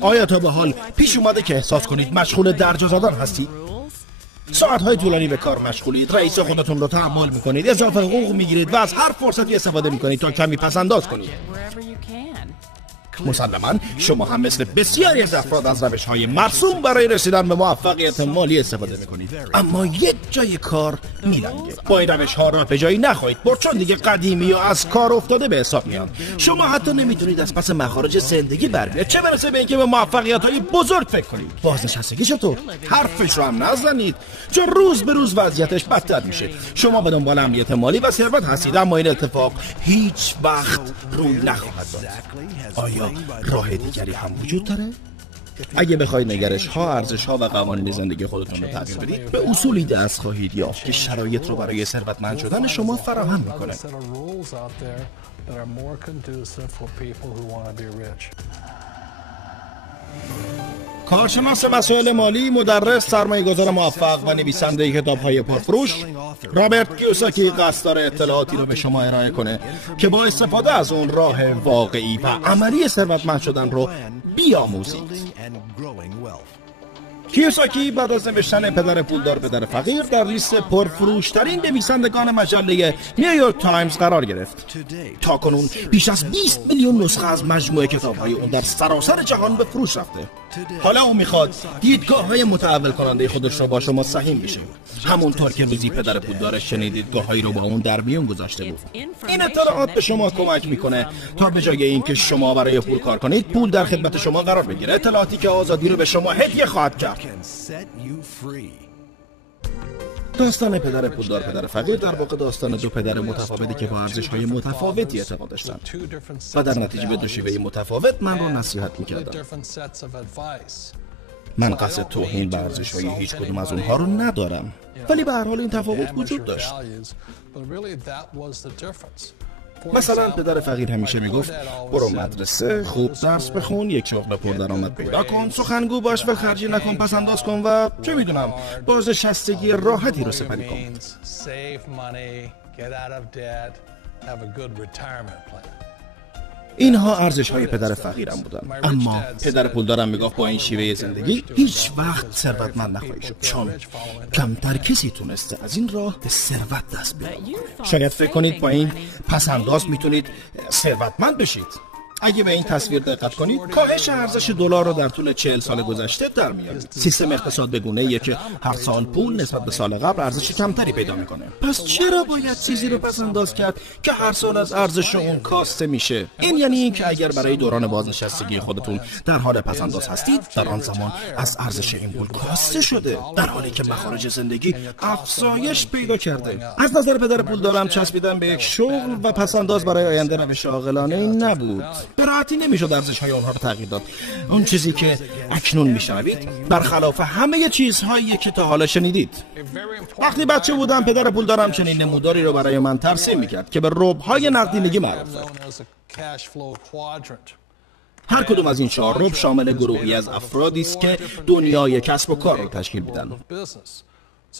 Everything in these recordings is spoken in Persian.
آیا تا به حال پیش اومده که احساس کنید مشغول درجا زدن هستید؟ ساعت‌های طولانی به کار مشغولید، رئیس خودتون رو تحمل می‌کنید، اضافه حقوق می‌گیرید و از هر فرصتی استفاده می‌کنید تا کمی پس‌انداز کنید. مسلماً شما هم مثل بسیاری از افراد از روش‌های مرسوم برای رسیدن به موفقیت مالی استفاده می‌کنید. اما یک جای کار میلنگه. با این روش‌ها را به جایی نخواهید برد، چون دیگه قدیمی و از کار افتاده به حساب میاد. شما حتی نمیتونید از پس مخارج زندگی بر بیاید، چه برسه به اینکه به موفقیت‌های بزرگ فکر کنید. بازنشستگی چطور؟ حرفش رو هم نزنید، چون روز به روز وضعیتش بدتر میشه. شما به دنبال امنیت مالی و ثروت هستید، اما این اتفاق هیچ وقت روی نخواهد داد. آیا راه دیگری هم وجود داره؟ اگه بخواید نگرش ها، ارزش ها و قوانین زندگی خودتون رو تغییر بدید، به اصولی دست خواهید یافت که شرایط رو برای ثروتمند شدن شما فراهم میکنه. کارشناس مسائل مالی، مدرس، سرمایه‌گذار موفق و نویسنده کتاب‌های پرفروش رابرت کیوساکی قصد داره اطلاعاتی رو به شما ارائه کنه که با استفاده از اون راه واقعی و عملی ثروتمند شدن رو بیاموزید. کیوساکی بعد از نوشتن پدر پولدار پدر فقیر در لیست پرفروشترین نویسندگان مجله نیویورک تایمز قرار گرفت. تاکنون بیش از 20 میلیون نسخه از مجموعه کتاب‌های اون در سراسر جهان به فروش رفته. حالا اون میخواد دیدگاه‌های متحول کننده خودش رو با شما سهیم بشه، همونطور که روزی پدر پولدارش چنین دیدگاه‌هایی رو با اون در میون گذاشته بود. این اطلاعات به شما کمک میکنه تا به جای اینکه شما برای پول کار کنید، پول در خدمت شما قرار بگیره. اطلاعاتی که آزادی رو به شما هدیه خواهد کرد. داستان پدر پولدار پدر فقیر در واقع داستان دو پدر متفاوتی که با ارزش‌های متفاوتی اعتقاد داشتند و در نتیجه به دو شیوه متفاوت من رو نصیحت می‌کردم. من قصد توهین به ارزش‌های هیچ کدوم از اونها رو ندارم، ولی به هر حال این تفاوت وجود داشت. مثلا پدر فقیر همیشه میگفت برو مدرسه، خوب درس بخون، یک شغل پردرآمد پیدا کن، سخنگو باش و خرجی نکن، پس انداز کن و چه میدونم بازنشستگی راحتی رو سپری کن. اینها ارزش‌های پدر فقیرم بودن. اما پدر پولدارم میگفت با این شیوه زندگی هیچ وقت ثروتمند نخواهی شد، چون کمتر کسی تونسته از این راه به ثروت دست بیاره. شاید فکر کنید با این پس‌انداز میتونید ثروتمند بشید. اگه به این تصویر دقت کنید، کاهش ارزش دلار رو در طول 40 سال گذشته در میاد. سیستم اقتصاد به گونه‌ایه که هر سال پول نسبت به سال قبل ارزش کمتری پیدا میکنه. پس چرا باید چیزی رو پس‌انداز کرد که هر سال از ارزش اون کاسته میشه؟ این یعنی اینکه اگر برای دوران بازنشستگی خودتون در حال پس‌انداز هستید، در آن زمان از ارزش این پول کاسته شده، در حالی که مخارج زندگی افزایش پیدا کرده. از نظر پدر پولدارم چسبیدن به یک شغل و پس‌انداز برای آینده روش عاقلانه نبود. به راحتی نمیشد ارزش‌های اونها رو تغییر داد. اون چیزی که اکنون میشنوید برخلاف همه چیزهایی که تا حالا شنیدید. وقتی بچه بودم پدر پولدارم چنین نموداری رو برای من ترسیم میکرد که به ربع‌های نقدینگی معروفه. هر کدوم از این 4 ربع شامل گروهی از افرادی است که دنیای کسب و کار رو تشکیل میدن.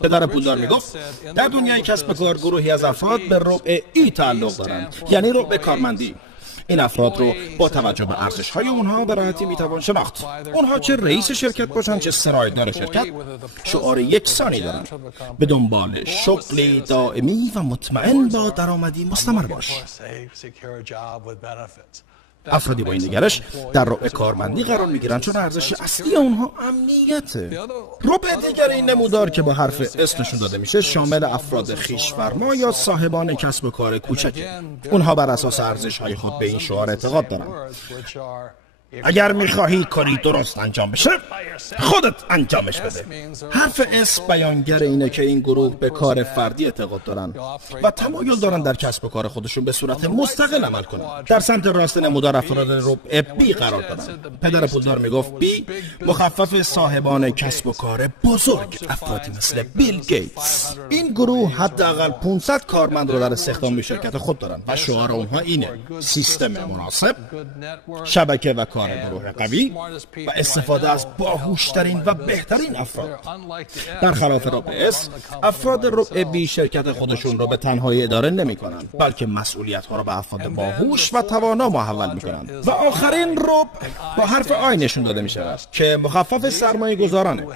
پدر پولدار میگفت در دنیای کسب و کار گروهی از افراد به ربع ای تعلق دارند، یعنی ربع کارمندی. این افراد رو با توجه به ارزش‌های اونها به راحتی میتوان شناخت. اونها چه رئیس شرکت باشن چه سرایدار شرکت، شعار یکسانی دارن: به دنبال شغلی دائمی و مطمئن با درآمدی مستمر باش. افرادی با این نگرش در ربع کارمندی قرار میگیرن چون ارزش اصلی اونها امنیته. ربع دیگر این نمودار که با حرف اس نشون داده میشه شامل افراد خویش‌فرما یا صاحبان کسب و کار کوچک. اونها بر اساس ارزش‌های خود به این شعار اعتقاد دارن: اگر میخواهی کاری درست انجام بشه خودت انجامش بده. حرف اس بیانگر اینه که این گروه به کار فردی اعتقاد دارن و تمایل دارن در کسب و کار خودشون به صورت مستقل عمل کنن. در سمت راست نمودار افراد ربع بی قرار دارن. پدر پولدار میگفت بی مخفف صاحبان کسب و کار بزرگ، افرادی مثل بیل گیتس. این گروه حداقل 500 کارمند رو در استخدام شرکت خود دارن و شعار اونها اینه: سیستم مناسب، شبکه و کار گروه قوی و استفاده از باهوشترین و بهترین افراد. برخلاف ربع S، افراد ربع B شرکت خودشون رو به تنهایی اداره نمی‌کنن، بلکه مسئولیت‌ها رو به افراد باهوش و توانا محول می‌کنن. و آخرین ربع با حرف I نشون داده می‌شود که مخفف سرمایه‌گذارانه.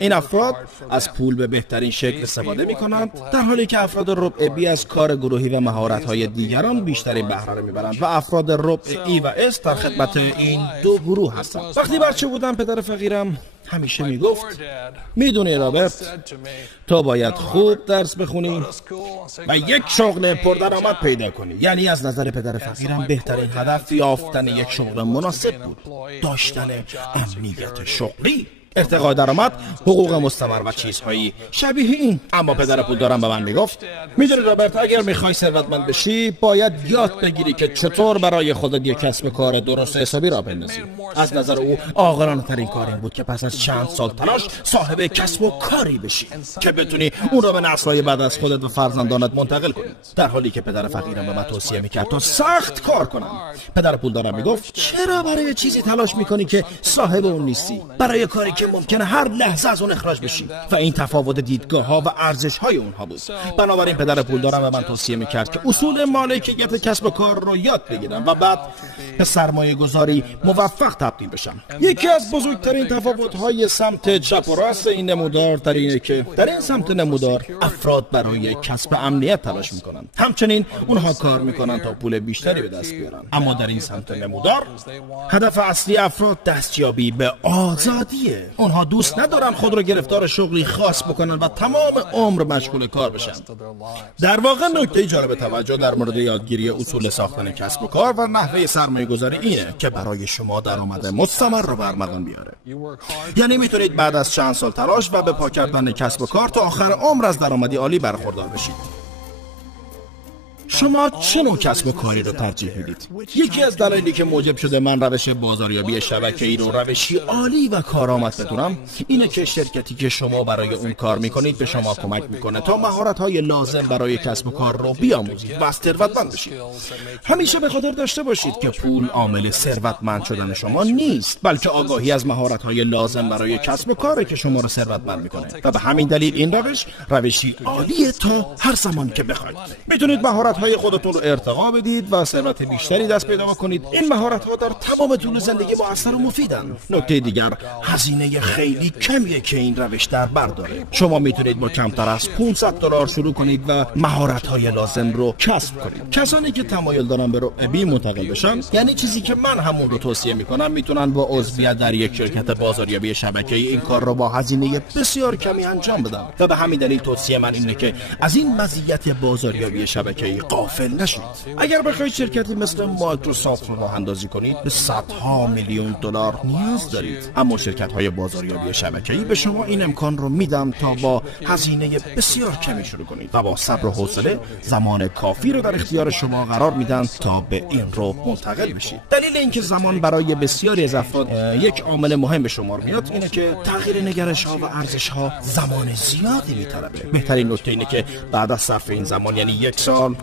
این افراد از پول به بهترین شکل استفاده می‌کنند، در حالی که افراد ربع B از کار گروهی و مهارت‌های دیگران بیشترین بهره را می‌برند و افراد ربع E و S در خدمت این دو گروه هستند. وقتی بچه بودم پدر فقیرم همیشه میگفت میدونی رابرت، تو باید خوب درس بخونی و یک شغل پردرآمد پیدا کنی. یعنی از نظر پدر فقیرم بهترین هدف یافتن یک شغل مناسب بود، داشتن امنیت شغلی، ارتقاء درآمد، حقوق مستمر و چیزهایی شبیه این. اما پدر پولدارم به من میگفت میدونی رابرت، اگر میخوای ثروتمند بشی باید یاد بگیری که چطور برای خودت یک کسب کار درست حسابی را بندازی. از نظر او عاقلانه ترین کار این بود که پس از چند سال تلاش صاحب کسب و کاری بشی که بتونی اون را به نسل‌های بعد از خودت و فرزندانت منتقل کنی. در حالی که پدر فقیرم به من توصیه میکرد تا سخت کار کنم، پدر پولدارم میگفت چرا برای چیزی تلاش میکنی که صاحب اون نیستی، برای کاری که ممکنه هر لحظه از اون اخراج بشی. و این تفاوت دیدگاه‌ها و ارزش‌های اونها بود. بنابراین پدر پولدارم به من توصیه میکرد که اصول مالکیت کسب و کار رو یاد بگیرم و بعد به سرمایه‌گذاری موفق تبدیل بشم. یکی از بزرگترین تفاوت‌های سمت چپ و راست این نمودار در اینه که در این سمت نمودار افراد برای کسب امنیت تلاش میکنن، همچنین اونها کار میکنن تا پول بیشتری به دست بیارن. اما در این سمت نمودار هدف اصلی افراد دستیابی به آزادیه. اونها دوست ندارن خود رو گرفتار شغلی خاص بکنن و تمام عمر مشغول کار بشن. در واقع نکته جالب توجه در مورد یادگیری اصول ساختن کسب و کار و نحوه سرمایه‌گذاری اینه که برای شما درآمد مستمر رو برمغان بیاره. یعنی میتونید بعد از چند سال تلاش و به پا کردن کسب و کار تا آخر عمر از درآمدی عالی برخوردار بشید. شما چه نوع کسب و کاری رو ترجیح میدید؟ یکی از دلایلی که موجب شده من روش بازاریابی شبکه‌ای رو روشی عالی و کارآمد بدونم اینه که شرکتی که شما برای اون کار میکنید به شما کمک میکنه تا مهارت‌های لازم برای کسب و کار رو بیاموزید و ثروتمند بشید. همیشه به خاطر داشته باشید که پول عامل ثروتمند شدن شما نیست، بلکه آگاهی از مهارت‌های لازم برای کسب و کاری که شما رو ثروتمند میکنه. و به همین دلیل این روشی عالیه تا هر زمانی که بخواید میتونید مهارت‌های خودتون رو ارتقا بدید و ثروت بیشتری دست پیدا کنید. این مهارت‌ها در تمام طول زندگی موثر و مفیدن. نکته دیگر، هزینه خیلی کمیه که این روش در بر داره. شما میتونید با کمتر از $500 شروع کنید و مهارت‌های لازم رو کسب کنید. کسانی که تمایل دارن به ربع B منتقل بشن، یعنی چیزی که من همون رو توصیه میکنم، میتونن با عضویت در یک شرکت بازاریابی شبکه‌ای این کار رو با هزینه بسیار کمی انجام بدن. و به همین دلیل توصیه من اینه که از این مزیت بازاریابی شبکه‌ای غافل نشید. اگر بخواید شرکتی مثل مایکروسافت رو راه اندازی کنید به صدها میلیون دلار نیاز دارید. اما شرکت‌های بازاریابی شبکه‌ای به شما این امکان رو میدن تا با هزینه بسیار کمی شروع کنید و با صبر و حوصله زمان کافی رو در اختیار شما قرار میدن تا به این رو منتقل بشید. دلیل اینکه زمان برای بسیاری از افراد یک عامل مهم به شمار میاد اینه که تغییر نگرش‌ها و ارزش‌ها زمان زیادی می‌طلبه. بهترین نکته اینه که بعد از صرف این زمان، یعنی یک سال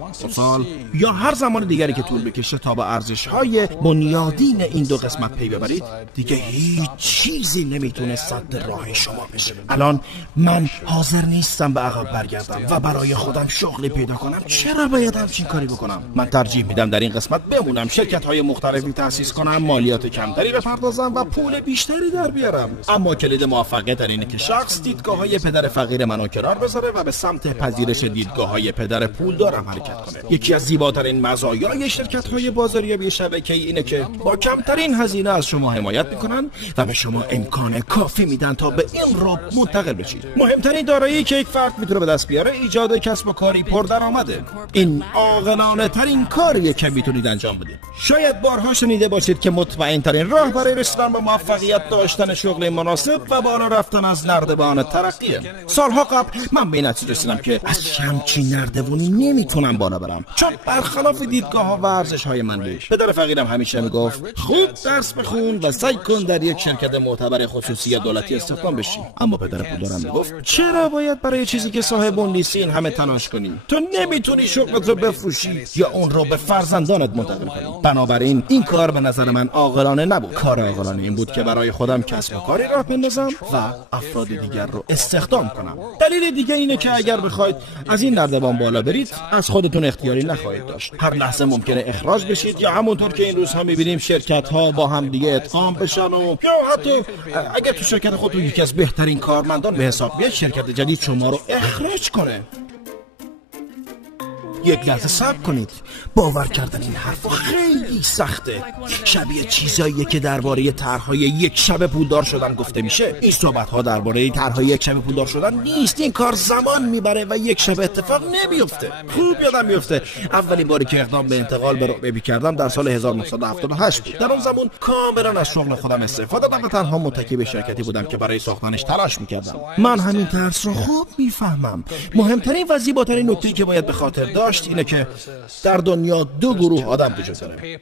یا هر زمان دیگری که طول بکشه تا به ارزش‌های بنیادین این دو قسمت پی ببرید، دیگه هیچ چیزی نمیتونه سد راه شما بشه. الان من حاضر نیستم به عقب برگردم و برای خودم شغلی پیدا کنم. چرا باید همچین کاری بکنم؟ من ترجیح میدم در این قسمت بمونم، شرکت‌های مختلفی تأسیس کنم، مالیات کمتری بپردازم و پول بیشتری در بیارم. اما کلید موفقیت در اینه که شخص دیدگاه‌های پدر فقیر منو کنار بذاره و به سمت پذیرش دیدگاه‌های پدر پولدارم حرکت کنه. یکی از زیباترین مزایای شرکت‌های بازاریابی شبکه‌ای اینه که با کمترین هزینه از شما حمایت میکنن و به شما امکان کافی میدن تا به این راه منتقل بشید. مهمترین دارایی که یک فرد میتونه به دست بیاره ایجاد کسب و کاری پردرآمده. این عاقلانه ترین کاریه که میتونید انجام بدید. شاید بارها شنیده باشید که مطمئن ترین راه برای رسیدن به موفقیت داشتن شغل مناسب و بالا رفتن از نردبان ترقیه. سالها قبل من به این نتیجه رسیدم که از همچین نردبانی نمیتونم بالا بالا برم، چون برخلاف دیدگاه‌ها و ارزش‌های من بود. پدر فقیرم همیشه میگفت خوب درس بخون و سعی کن در یک شرکت معتبر خصوصی یا دولتی استخدام بشی. اما پدر پولدارم میگفت چرا باید برای چیزی که صاحب اون نیستی این همه تلاش کنی؟ تو نمیتونی شغلت رو بفروشی یا اون رو به فرزندانت منتقل کنی. بنابراین این کار به نظر من عاقلانه نبود. کار عاقلانه این بود که برای خودم کسب و کاری راه بندازم و افراد دیگر رو استخدام کنم. دلیل دیگه اینه که اگر بخواید از این نردبان بالا برید از خودتون اختیاری نخواهید داشت. هر لحظه ممکنه اخراج بشید یا همونطور که این روزها می‌بینیم شرکت‌ها با هم دیگه ادغام بشن و یا حتی اگر تو شرکت خودتون یکی از بهترین کارمندان به حساب بیاد شرکت جدید شما رو اخراج کنه. یک لحظه صبر کنید. باور کردن این حرفا خیلی سخته. شبیه چیزاییه که درباره طرح‌های یک شب پولدار شدن گفته میشه. این صحبت‌ها درباره طرح‌های یک شب پولدار شدن نیست. این کار زمان میبره و یک شب اتفاق نمیفته. خوب یادم میفته اولین باری که اقدام به انتقال به رتبه کردم در سال 1978 بود. در اون زمان کاملا از شغل خودم استفاده کردم و تنها متکی به شرکتی بودم که برای ساختنش تلاش میکردم. من همین ترس رو خوب میفهمم. مهمترین و زیباترین نکته‌ای که باید به خاطر داشت اینه که در دنیا دو گروه آدم وجود داره.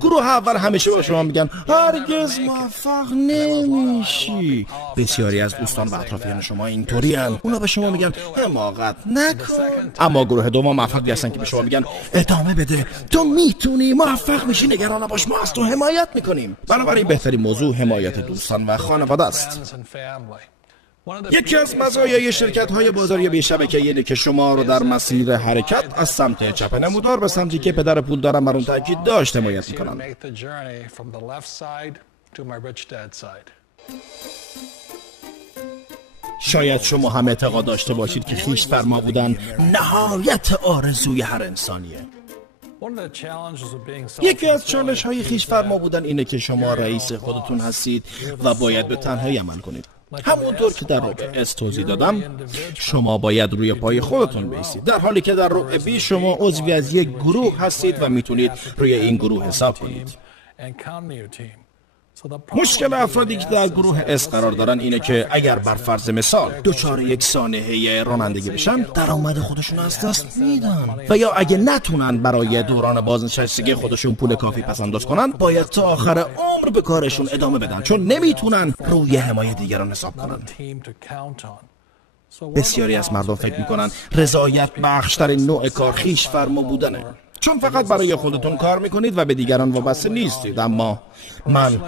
گروه اول همیشه با شما میگن هرگز موفق نمیشی. بسیاری از دوستان و اطرافیان شما اینطوری ان. اونا به شما میگن حماقت نکن. اما گروه دوم افرادی هستن که به شما میگن ادامه بده، تو میتونی، موفق میشی، نگران نباش، ما از تو حمایت میکنیم. بنابراین بهترین موضوع حمایت دوستان و خانواده است. یکی از مزایای شرکت‌های بازاریابی شبکه‌ای اینه که شما رو در مسیر حرکت از سمت چپ نمودار به سمتی که پدر پولدارم بر اون تاکید داشت حمایت می‌کنن. شاید شما هم اعتقاد داشته باشید که خویش فرما بودن نهایت آرزوی هر انسانیه. یکی از چالش‌های خویش فرما بودن اینه که شما رئیس خودتون هستید و باید به تنهایی عمل کنید. همونطور که در ربع S توضیح دادم شما باید روی پای خودتون بایستید، در حالی که در ربع B شما عضوی از یک گروه هستید و میتونید روی این گروه حساب کنید. مشکل افرادی که در گروه S قرار دارن اینه که اگر بر فرض مثال دچار یک سانحه رانندگی بشن درآمد خودشون از دست میدن و یا اگه نتونن برای دوران بازنشستگی خودشون پول کافی پس‌انداز کنن باید تا آخر عمر به کارشون ادامه بدن چون نمیتونن روی حمایت دیگران حساب کنن. بسیاری از مردم فکر میکنن رضایت بخشترین نوع کار خویش فرما بودنه چون فقط برای خودتون کار میکنید و به دیگران وابسته نیستید. اما من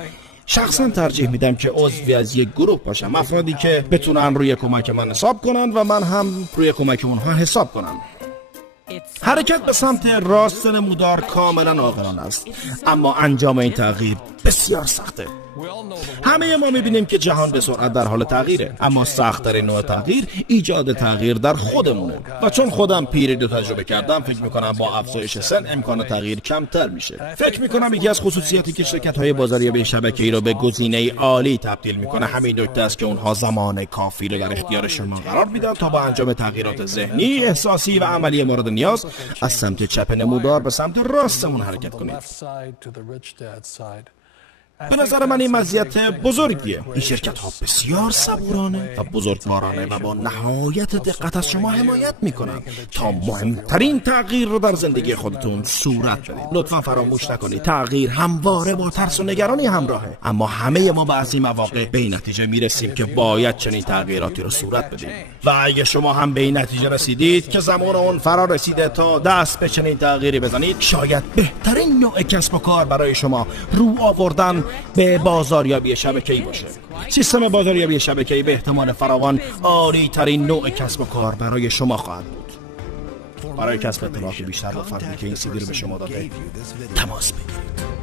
شخصا ترجیح میدم که عضوی از یک گروه باشم، افرادی که بتونن روی کمک من حساب کنن و من هم روی کمک اونها حساب کنم. حرکت به سمت راست نمودار کاملا عاقلانه است، اما انجام این تغییر بسیار سخته. همه ما میبینیم که جهان به سرعت در حال تغییره، اما سخت‌ترین نوع تغییر ایجاد تغییر در خودمونه و چون خودم پیری رو تجربه کردم فکر میکنم با افزایش سن امکان تغییر کمتر میشه. فکر میکنم یکی از خصوصیاتی که شرکت‌های بازاریابی شبکه‌ای رو به گزینه عالی تبدیل میکنه همین نکته است که اونها زمان کافی رو در اختیار شما قرار میدن تا با انجام تغییرات ذهنی، احساسی و عملی مورد نیاز از سمت چپ نمودار به سمت راستمون حرکت کنید. به نظر من این مزیت بزرگیه. این شرکت ها بسیار صبورانه و بزرگوارانه و با نهایت دقت از شما حمایت میکنن تا مهمترین تغییر رو در زندگی خودتون صورت بدید. لطفا فراموش نکنید تغییر همواره با ترس و نگرانی همراهه، اما همه ما بعضی مواقع به این نتیجه میرسیم که باید چنین تغییراتی رو صورت بدیم و اگه شما هم به این نتیجه رسیدید که زمان اون فرا رسیده تا دست به چنین تغییری بزنید، شاید بهترین نوع کسب و کار برای شما رو آوردن به بازاریابی شبکه‌ای باشه. سیستم بازاریابی شبکه‌ای به احتمال فراوان عالی ترین نوع کسب و کار برای شما خواهد بود. برای کسب اطلاعات بیشتر با فردی که این CD رو به شما داده تماس بگیرید.